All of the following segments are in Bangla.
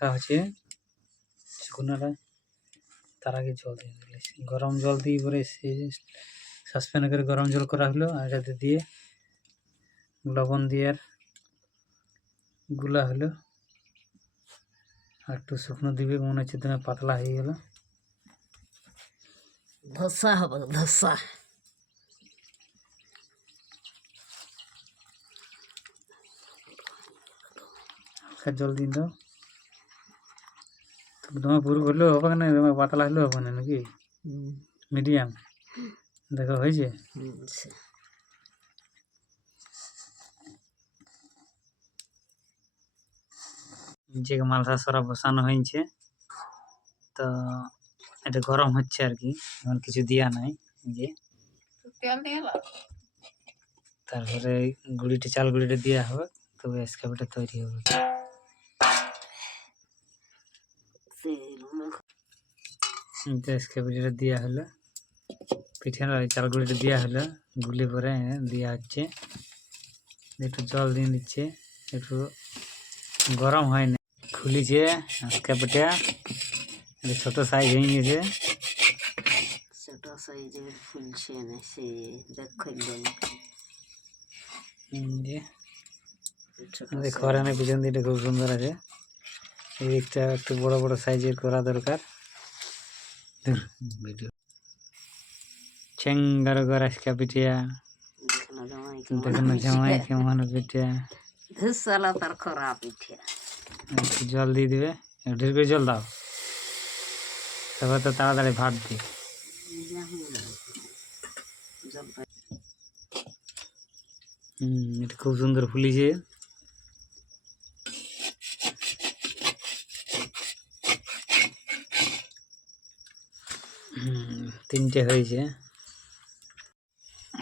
রাখা হচ্ছে শুকনোটা। তার আগে জল দিয়ে দিলে গরম জল দিয়ে পরে সে সাসপ্যানে করে গরম জল করা হলো, আর এটাতে দিয়ে লবণ দিয়ে আর গুলা হলো। আর একটু শুকনো দিবে, মনে হচ্ছে তোমার পাতলা হয়ে গেল। ধসা হবে ধসা। হালকা জল দিন দাও, তোমার পুরো হলেও হবে না, তোমার পাতলা হলেও হবে না নাকি? মিডিয়াম দেখো হয়েছে। নিচে মালসা সরা বসানো হয়েছে, তো এটা গরম হচ্ছে আর কি, এমন কিছু দেওয়া নাই। যে তারপরে গুড়িটা চাল গুড়িটা দেওয়া হবে, তবে স্ক্যাবিটা তৈরি হবে। স্ক্যাবিটা দেওয়া হলো, পিঠে চাল গুড়িটা দেওয়া হলো, গুলি পরে দেওয়া হচ্ছে। একটু জল দিয়ে দিচ্ছে, একটু গরম হয় না, খুলিছে স্ক্যাবিটা। ছোট সাইজ হয়ে গেছে, ছোট সাইজের ফুলছে না সে দেখলেন। খরা না পিছন দিকটা খুব সুন্দর আছে, এই দিকটা একটু বড় বড় সাইজের করা দরকার। ভিডিও চেঙ্গার গড় আজকা পিঠিয়া দেখুন জামাই কেমন পিঠিয়া। ধুসালা তার খরা পিঠিয়া। একটু জল দিয়ে দিবে, ঢের করে জল দাও, তারপর তো তাড়াতাড়ি ভাত দি। এটা খুব সুন্দর ফুলিছে। তিনটে হয়েছে।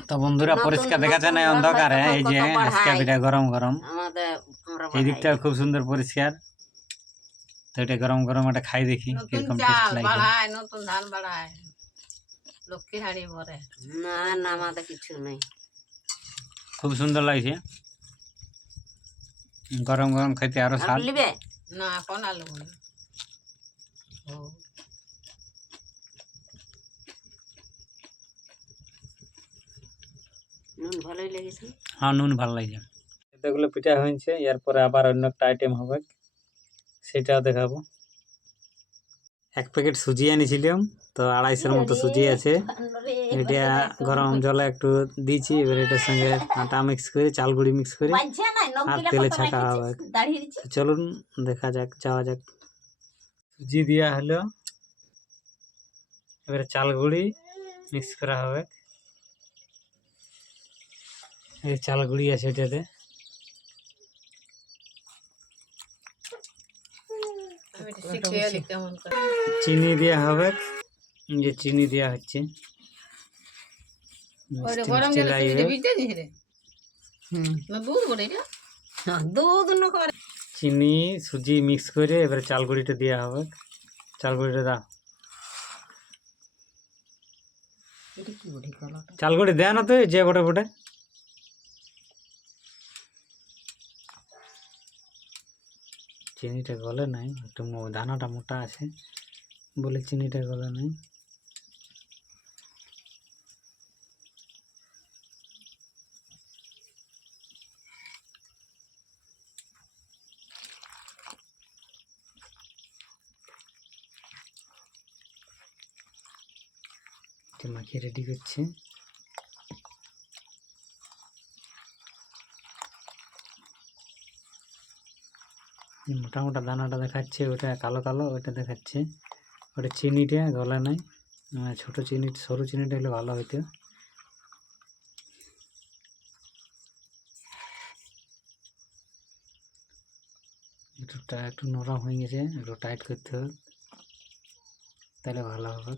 তো বন্ধুরা পরিষ্কার দেখা যায় না অন্ধকারে, এই যে স্ক্যাবিটা গরম গরম, এই দিকটা খুব সুন্দর পরিষ্কার। তো এটা গরম গরম এটা খাই দেখি কিরকম টেস্ট লাগে। নতুন ধান বাড়ায় লক্ষ্মী হাড়ি ভরে না না, আমাদের কিছু নেই। খুব সুন্দর লাগছে, গরম গরম খাইতে আরো স্বাদ। না এখন আলু নুন ভালোই লেগেছে। হ্যাঁ নুন ভালো লাগছে। এতগুলো পিঠা হয়েছে, এরপরে আবার অন্য একটা আইটেম হবে, সেটাও দেখাবো। এক প্যাকেট সুজি এনেছিলাম, তো 250-এর মতো সুজি আছে। এটা গরম জলে একটু দিয়েছি, এবার এটার সঙ্গে আটা মিক্স করে, চাল গুঁড়ি মিক্স করে আর তেলে ছাকা হবে। চলুন দেখা যাক, যাওয়া যাক। সুজি দেওয়া হলো, এবারে চাল গুঁড়ি মিক্স করা হবে। এই চাল গুঁড়ি আছে এটাতে, চিনি দেওয়া হবে, যে চিনি দেওয়া হচ্ছে। চিনি সুজি মিক্স করে এবারে চাল গুঁড়িটা দেওয়া হবে। চাল গুঁড়িটা দাও, চাল গুঁড়ি দেয় না তো যে গোটে গোটে। চিনিটা গলে নাই, একটু দানাটা মোটা আছে বলে চিনিটা গলে নাই। মাখিয়ে রেডি করছে। মোটা মোটা দানাটা দেখাচ্ছে, ওটা কালো কালো, ওটা দেখাচ্ছে ওটা চিনিটা গলে নাই। ছোট চিনি, সরু চিনিটা হলে ভালো হইতো। একটু নরম হয়ে গেছে, একটু টাইট করতে হবে, তাহলে ভালো হবে।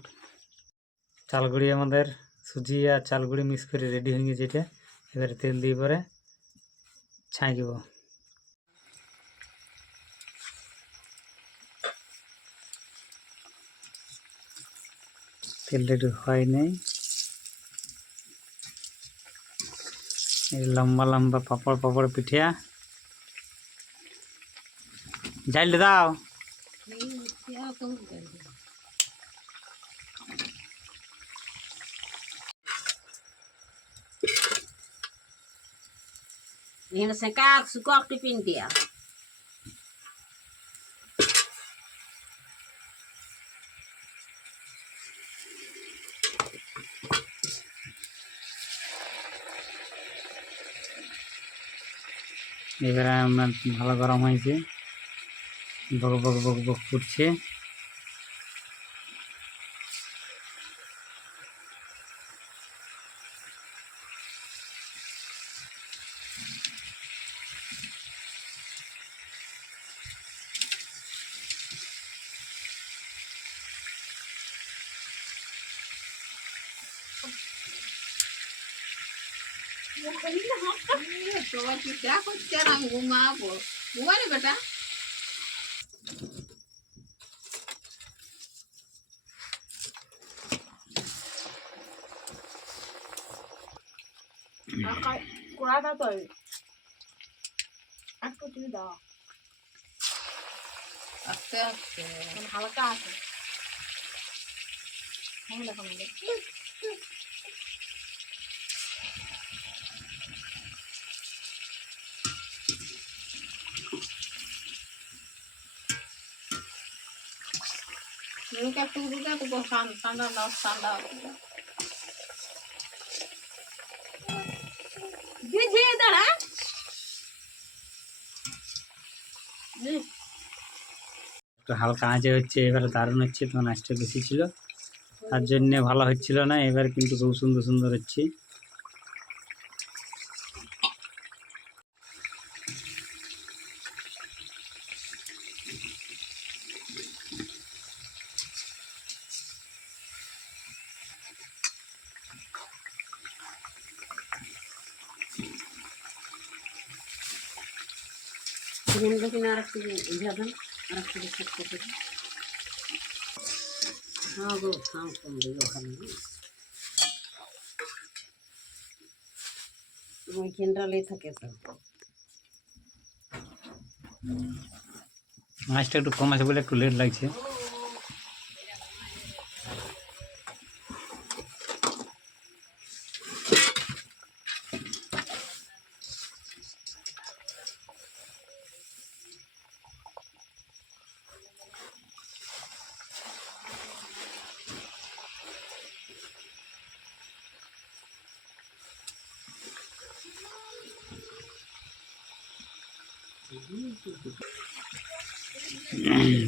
চালগুড়ি আমাদের সুজি আর চালগুড়ি মিক্স করে রেডি হয়ে গেছে। এটা এবারে তেল দিয়ে পরে ছাই দেব। তেলটা একটু হয় নাই, এই লম্বা লম্বা পাপড় পাপড় পিঠিয়া জাইলে দাও। Ini sekak sukak tipin dia. এবারে আমার ভালো গরম হয়েছে, বক বক বক বক ফুটছে। তোমার কি চা করছে না ঘুমাবো ঘুমালে বেটা কুড়াটা তো একটু তুমি দাও আস্তে আস্তে হালকা আছে দেখো Nunca tudo que eu gostava, anda nossa anda. Dije dara. একটু হালকা আঁচে হচ্ছে, এবারে দারুণ হচ্ছে। তখন আঁচটা বেশি ছিল, তার জন্যে ভালো হচ্ছিল না। এবার কিন্তু খুব সুন্দর সুন্দর হচ্ছে। Ini lekin arak tu jalan, arak tu set kopi. हाँ वो हाँ कम दियो खाली वो केंद्र ले थके तो আঁচটা একটু কম আছে বলে একটু লেট লাগছে।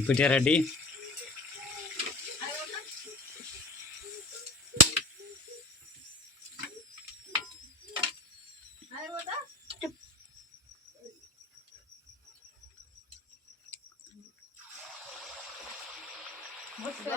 পিঠা রেডি। বসে